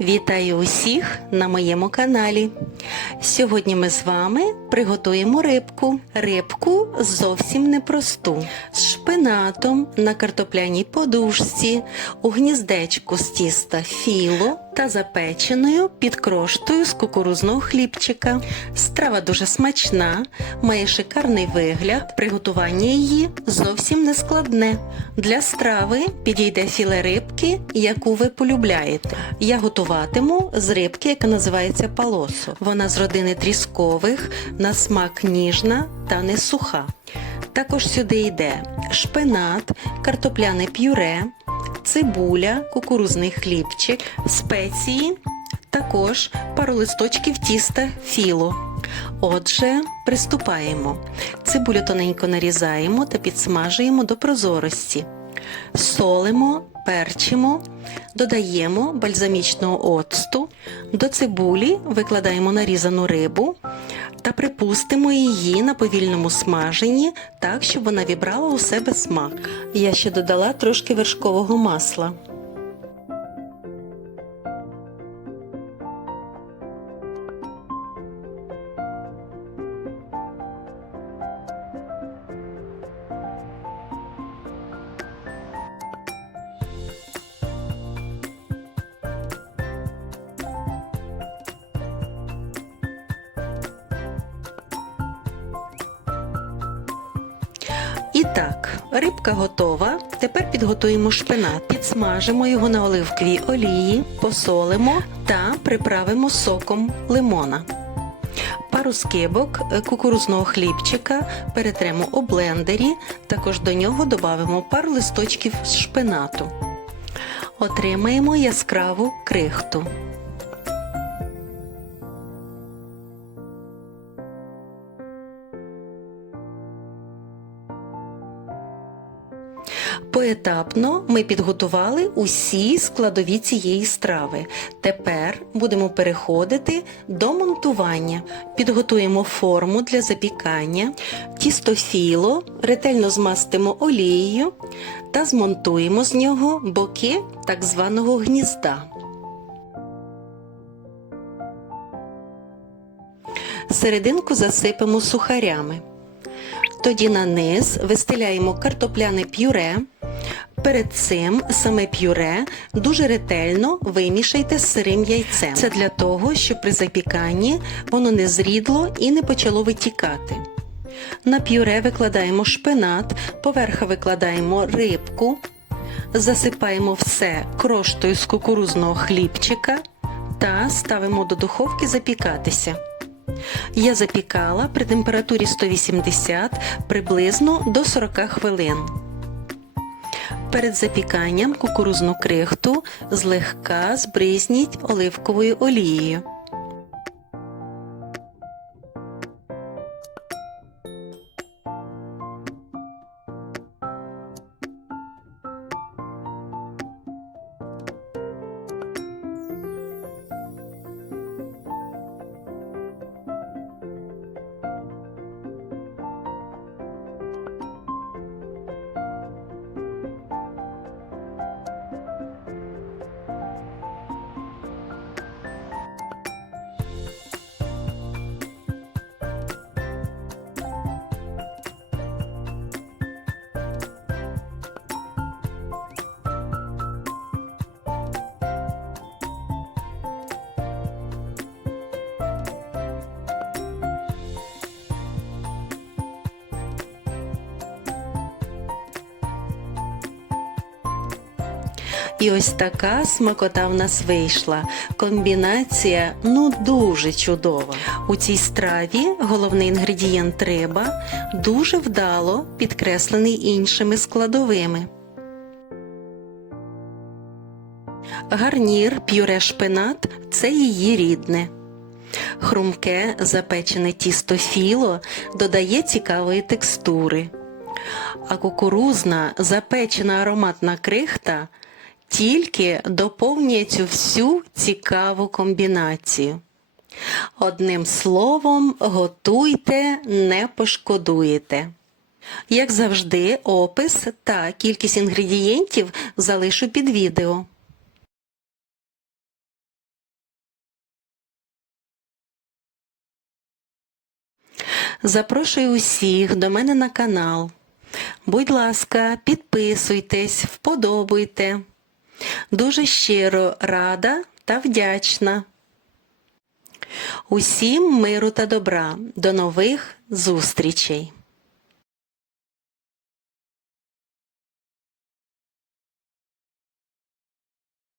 Вітаю усіх на моєму каналі. Сьогодні ми з вами приготуємо рибку. Рибку зовсім непросту. З шпинатом на картопляній подушці, у гніздечку з тіста філо та запеченою під кроштою з кукурузного хлібчика. Страва дуже смачна, має шикарний вигляд. Приготування її зовсім не складне. Для страви підійде філе рибки, яку ви полюбляєте. Я готуватиму з рибки, яка називається палосо. Вона з родини тріскових, на смак ніжна та не суха. Також сюди йде шпинат, картопляне пюре, цибуля, кукурузний хлібчик, спеції, також пару листочків тіста філо. Отже, приступаємо. Цибулю тоненько нарізаємо та підсмажуємо до прозорості. Солимо, перчимо, додаємо бальзамічного оцту, до цибулі викладаємо нарізану рибу та припустимо її на повільному смаженні так, щоб вона вібрала у себе смак. Я ще додала трошки вершкового масла. І рибка готова. Тепер підготуємо шпинат. Підсмажимо його на оливковій олії, посолимо та приправимо соком лимона. Пару скибок е, кукурузного хлібчика перетремо у блендері, також до нього додамо пару листочків шпинату. Отримаємо яскраву крихту. Поетапно ми підготували усі складові цієї страви. Тепер будемо переходити до монтування. Підготуємо форму для запікання, тісто філо, ретельно змастимо олією та змонтуємо з нього боки так званого гнізда. Серединку засипемо сухарями. Тоді на низ вистеляємо картопляне пюре. Перед цим саме пюре дуже ретельно вимішайте з сирим яйцем. Це для того, щоб при запіканні воно не зрідло і не почало витікати. На пюре викладаємо шпинат, поверха викладаємо рибку, засипаємо все кроштою з кукурузного хлібчика та ставимо до духовки запікатися. Я запікала при температурі 180 приблизно до 40 хвилин. Перед запіканням кукурузну крихту злегка збризніть оливковою олією. І ось така смакота в нас вийшла. Комбінація ну дуже чудова. У цій страві головний інгредієнт риба дуже вдало підкреслений іншими складовими. Гарнір пюре шпинат це її рідне. Хрумке запечене тісто філо додає цікавої текстури, а кукурузна запечена ароматна крихта тільки доповнює цю всю цікаву комбінацію. Одним словом, готуйте, не пошкодуєте. Як завжди, опис та кількість інгредієнтів залишу під відео. Запрошую усіх до мене на канал. Будь ласка, підписуйтесь, вподобуйте. Дуже щиро рада та вдячна. Усім миру та добра. До нових зустрічей!